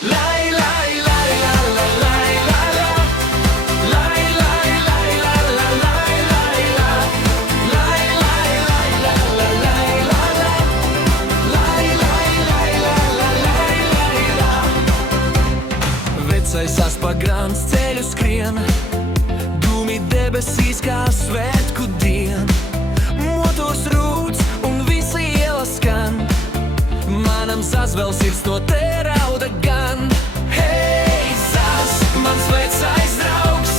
Lai, lai, lai, la, la, lai, la, la. Lai, lai, lai, la, la, lai, lai, la. Lai, lai, lai, la, la, lai, la, la. Lai, lai, lai, la, la, lai, lai, la. Vecais aspagrāns ceļu skrien, dūmi debesīs kā svētku dien. Motos rūc un visi ielas skan, manam zas vēl sirds no te rauda gan. Hei, zas, mans vecais draugs,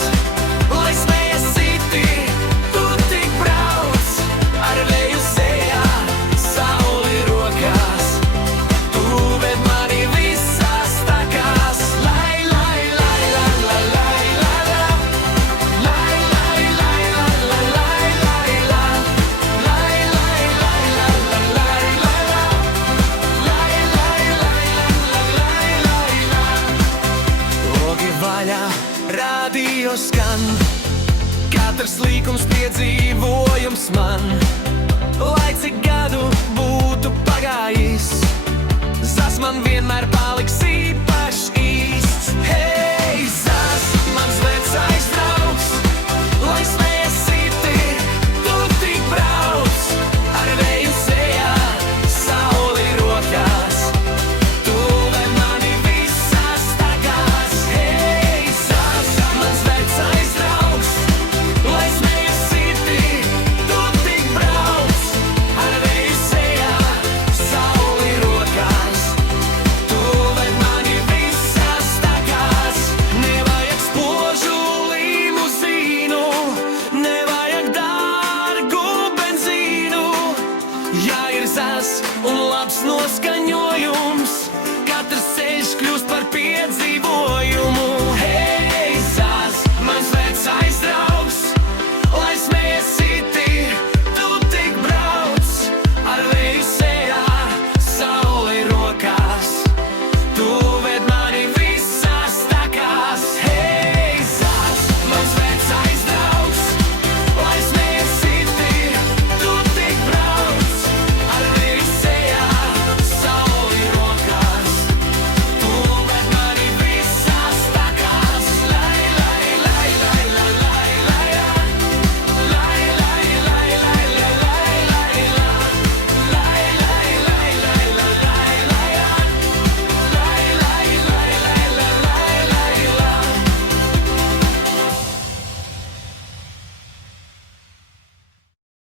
lai smējas citi, tu tik brauc ar leju sejā, sauli rokās. Tu ved mani visās takās. Lai, lai, lai, la, la, lai, la, la. Lai, lai, lai, la, la, lai, lai, la. Lai, lai, lai, la, la, lai, la, la. Lai, lai, lai, la, la, lai, lai, la. Logi vaļā, radio skan, katrs līkums piedzīvojums man. Lai cik gadu būtu pagājis, zas man vienmēr paliks īpašs īsts. Hei!